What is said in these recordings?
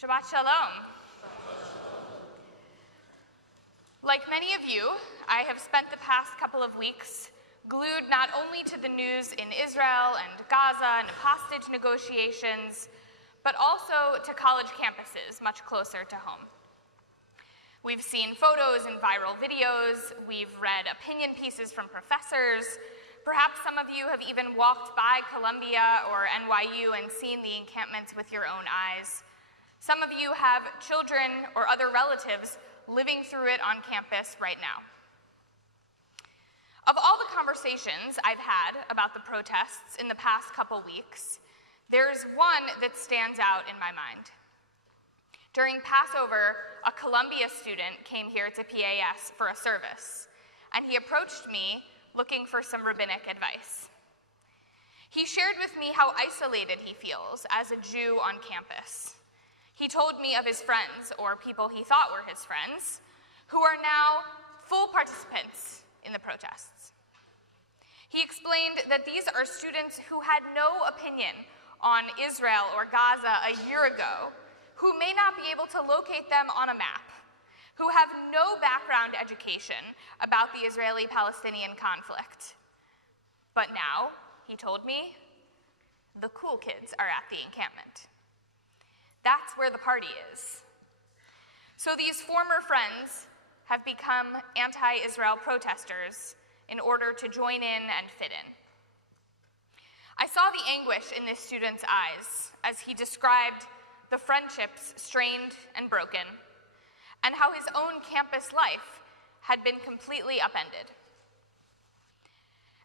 Shabbat Shalom. Like many of you, I have spent the past couple of weeks glued not only to the news in Israel and Gaza and hostage negotiations, but also to college campuses much closer to home. We've seen photos and viral videos, we've read opinion pieces from professors, perhaps some of you have even walked by Columbia or NYU and seen the encampments with your own eyes. Some of you have children or other relatives living through it on campus right now. Of all the conversations I've had about the protests in the past couple weeks, there's one that stands out in my mind. During Passover, a Columbia student came here to PAS for a service, and he approached me looking for some rabbinic advice. He shared with me how isolated he feels as a Jew on campus. He told me of his friends, or people he thought were his friends, who are now full participants in the protests. He explained that these are students who had no opinion on Israel or Gaza a year ago, who may not be able to locate them on a map, who have no background education about the Israeli-Palestinian conflict. But now, he told me, the cool kids are at the encampment. That's where the party is. So these former friends have become anti-Israel protesters in order to join in and fit in. I saw the anguish in this student's eyes as he described the friendships strained and broken, and how his own campus life had been completely upended.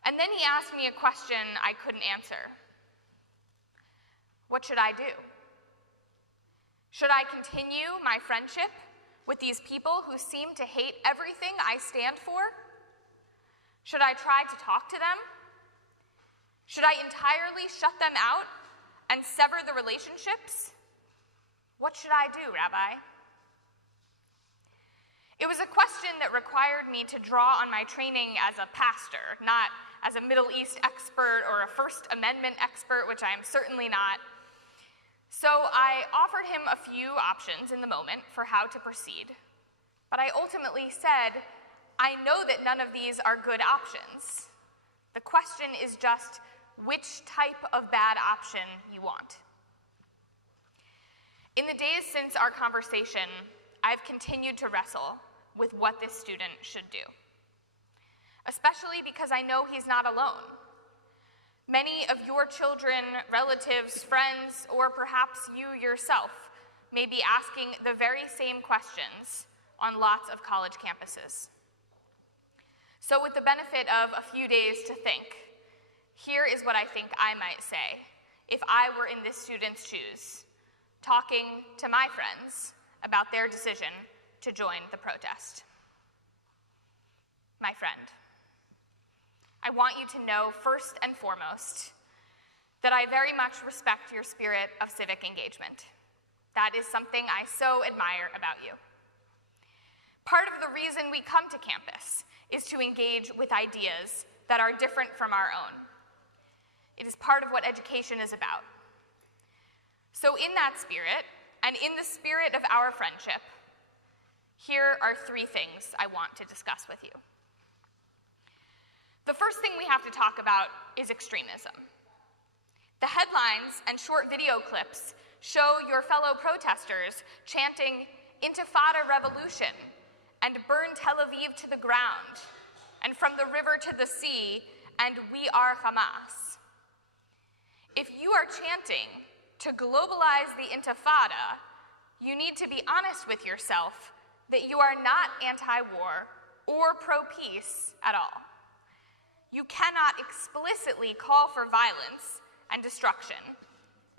And then he asked me a question I couldn't answer. What should I do? Should I continue my friendship with these people who seem to hate everything I stand for? Should I try to talk to them? Should I entirely shut them out and sever the relationships? What should I do, Rabbi? It was a question that required me to draw on my training as a pastor, not as a Middle East expert or a First Amendment expert, which I am certainly not. So I offered him a few options in the moment for how to proceed, but I ultimately said, I know that none of these are good options. The question is just which type of bad option you want. In the days since our conversation, I've continued to wrestle with what this student should do, especially because I know he's not alone. Many of your children, relatives, friends, or perhaps you yourself may be asking the very same questions on lots of college campuses. So with the benefit of a few days to think, here is what I think I might say if I were in this student's shoes, talking to my friends about their decision to join the protest. My friend, I want you to know first and foremost that I very much respect your spirit of civic engagement. That is something I so admire about you. Part of the reason we come to campus is to engage with ideas that are different from our own. It is part of what education is about. So in that spirit, and in the spirit of our friendship, here are three things I want to discuss with you. The first thing we have to talk about is extremism. The headlines and short video clips show your fellow protesters chanting "Intifada revolution" and "Burn Tel Aviv to the ground," and "From the river to the sea," and "We are Hamas." If you are chanting to globalize the Intifada, you need to be honest with yourself that you are not anti-war or pro-peace at all. You cannot explicitly call for violence and destruction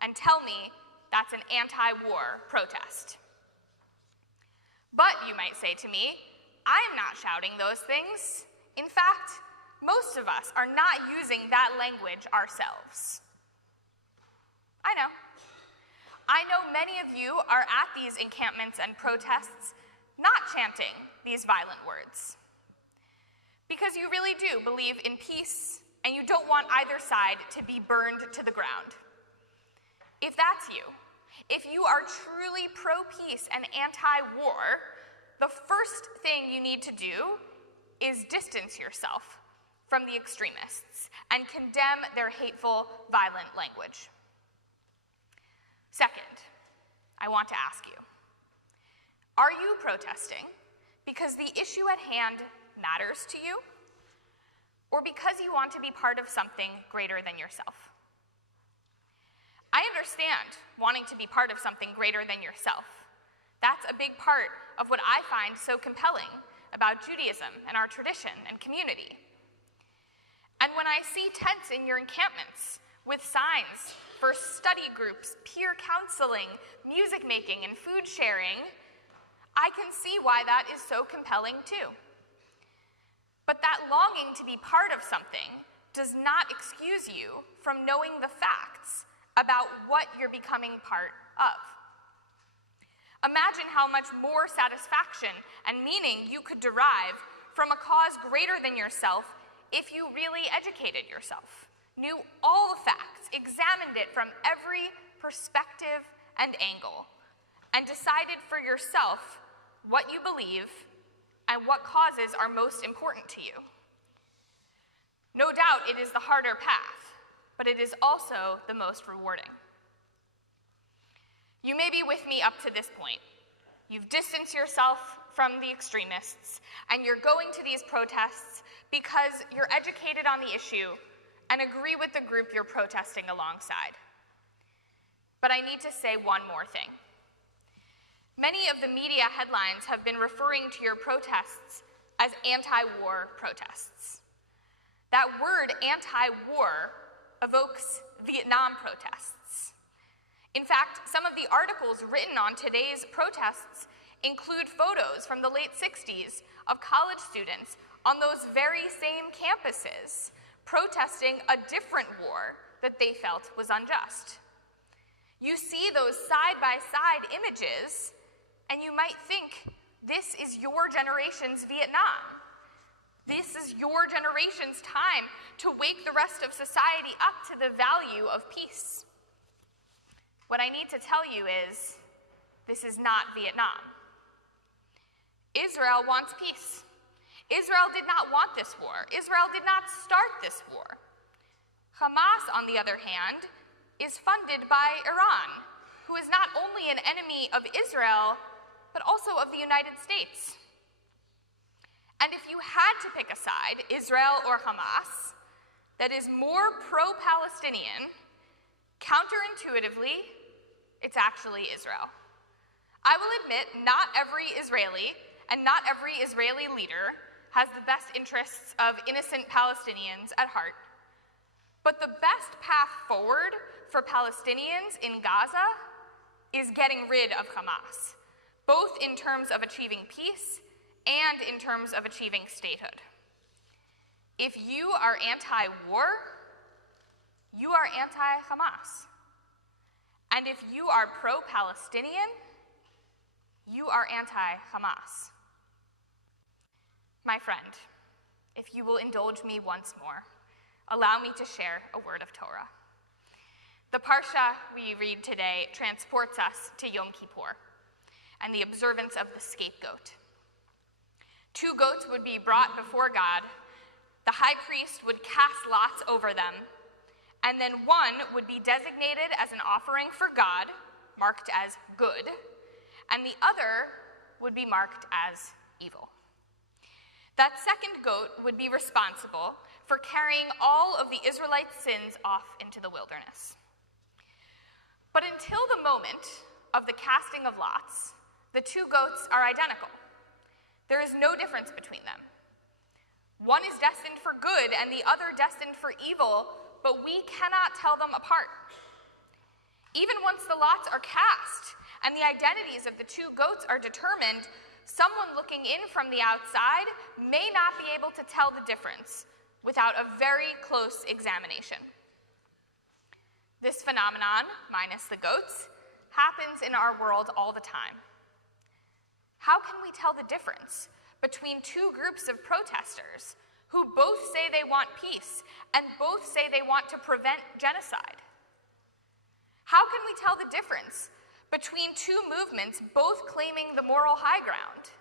and tell me that's an anti-war protest. But, you might say to me, I'm not shouting those things. In fact, most of us are not using that language ourselves. I know. I know many of you are at these encampments and protests not chanting these violent words, because you really do believe in peace and you don't want either side to be burned to the ground. If that's you, If you are truly pro-peace and anti-war, the first thing you need to do is distance yourself from the extremists and condemn their hateful, violent language. Second, I want to ask you, are you protesting because the issue at hand matters to you, or because you want to be part of something greater than yourself? I understand wanting to be part of something greater than yourself. That's a big part of what I find so compelling about Judaism and our tradition and community. And when I see tents in your encampments with signs for study groups, peer counseling, music making, and food sharing, I can see why that is so compelling too. But that longing to be part of something does not excuse you from knowing the facts about what you're becoming part of. Imagine how much more satisfaction and meaning you could derive from a cause greater than yourself if you really educated yourself, knew all the facts, examined it from every perspective and angle, and decided for yourself what you believe and what causes are most important to you. No doubt it is the harder path, but it is also the most rewarding. You may be with me up to this point. You've distanced yourself from the extremists, and you're going to these protests because you're educated on the issue and agree with the group you're protesting alongside. But I need to say one more thing. Many of the media headlines have been referring to your protests as anti-war protests. That word anti-war evokes Vietnam protests. In fact, some of the articles written on today's protests include photos from the late 60s of college students on those very same campuses protesting a different war that they felt was unjust. You see those side-by-side images, and you might think, this is your generation's Vietnam. This is your generation's time to wake the rest of society up to the value of peace. What I need to tell you is, this is not Vietnam. Israel wants peace. Israel did not want this war. Israel did not start this war. Hamas, on the other hand, is funded by Iran, who is not only an enemy of Israel, but also of the United States. And if you had to pick a side, Israel or Hamas, that is more pro-Palestinian, counterintuitively, it's actually Israel. I will admit, not every Israeli and not every Israeli leader has the best interests of innocent Palestinians at heart. But the best path forward for Palestinians in Gaza is getting rid of Hamas, both in terms of achieving peace and in terms of achieving statehood. If you are anti-war, you are anti-Hamas. And if you are pro-Palestinian, you are anti-Hamas. My friend, if you will indulge me once more, allow me to share a word of Torah. The Parsha we read today transports us to Yom Kippur and the observance of the scapegoat. 2 goats would be brought before God. The high priest would cast lots over them, and then one would be designated as an offering for God, marked as good, and the other would be marked as evil. That second goat would be responsible for carrying all of the Israelites' sins off into the wilderness. But until the moment of the casting of lots, the 2 goats are identical. There is no difference between them. One is destined for good and the other destined for evil, but we cannot tell them apart. Even once the lots are cast and the identities of the 2 goats are determined, someone looking in from the outside may not be able to tell the difference without a very close examination. This phenomenon, minus the goats, happens in our world all the time. How can we tell the difference between 2 groups of protesters who both say they want peace and both say they want to prevent genocide? How can we tell the difference between two movements both claiming the moral high ground.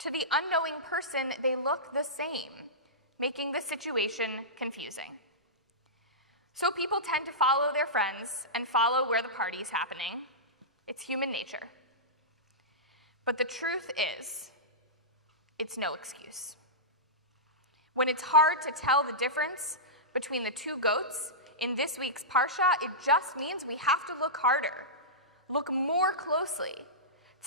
To the unknowing person, they look the same, making the situation confusing. So people tend to follow their friends and follow where the party's happening. It's human nature. But the truth is, it's no excuse. When it's hard to tell the difference between the two goats in this week's Parsha, it just means we have to look harder, look more closely,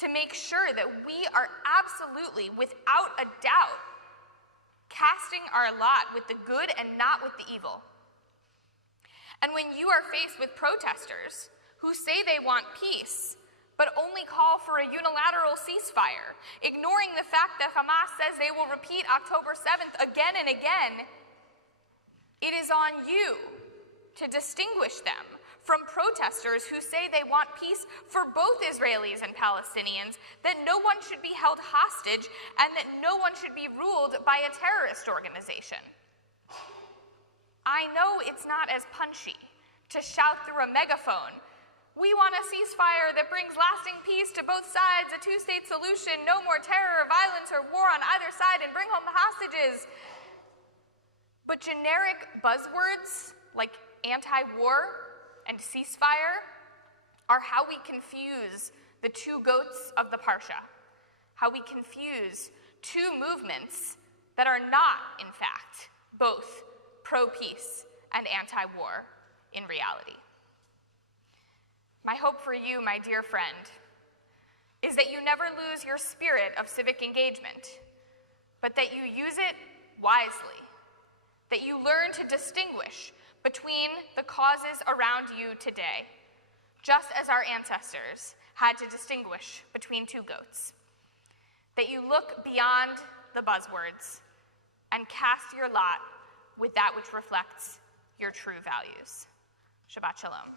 to make sure that we are absolutely, without a doubt, casting our lot with the good and not with the evil. And when you are faced with protesters who say they want peace, but only call for a unilateral ceasefire, ignoring the fact that Hamas says they will repeat October 7th again and again, it is on you to distinguish them from protesters who say they want peace for both Israelis and Palestinians, that no one should be held hostage, and that no one should be ruled by a terrorist organization. I know it's not as punchy to shout through a megaphone, "We want a ceasefire that brings lasting peace to both sides, a two-state solution, no more terror, violence, or war on either side, and bring home the hostages." But generic buzzwords like anti-war and ceasefire are how we confuse the two goats of the Parsha, how we confuse two movements that are not, in fact, both pro-peace and anti-war in reality. My hope for you, my dear friend, is that you never lose your spirit of civic engagement, but that you use it wisely, that you learn to distinguish between the causes around you today, just as our ancestors had to distinguish between two goats, that you look beyond the buzzwords and cast your lot with that which reflects your true values. Shabbat Shalom.